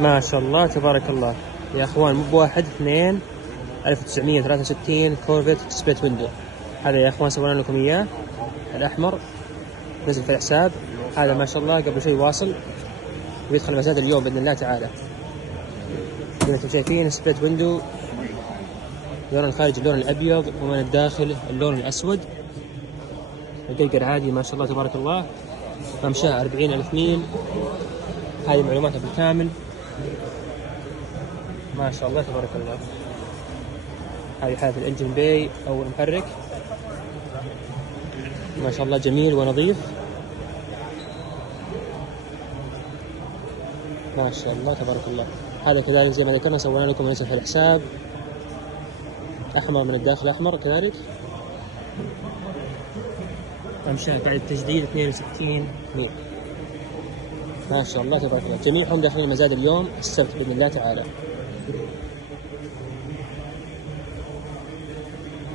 ما شاء الله تبارك الله يا اخوان، مو بواحد اثنين، 1963 كورفيت سبليت ويندو. هذا يا اخوان سوينا لكم اياه الاحمر، نزل في الحساب. هذا ما شاء الله قبل شوي واصل ويدخل المزاد اليوم باذن الله تعالى. زي ما انتم شايفين سبليت ويندو، لون الخارج اللون الابيض ومن الداخل اللون الاسود. القيقر عادي ما شاء الله تبارك الله، ممشاه 40,000 ميل. هذه معلوماتها بالكامل ما شاء الله تبارك الله. هذه حالة الانجن باي او المحرك ما شاء الله جميل ونظيف ما شاء الله تبارك الله. هذا كذلك زي ما ذكرنا سوينا لكم ونزل في الحساب، احمر من الداخل احمر كذلك. امشاه بعد التجديد 62 ميل ما شاء الله تبارك الله. جميعهم داخلين المزاد اليوم السبت باذن الله تعالى.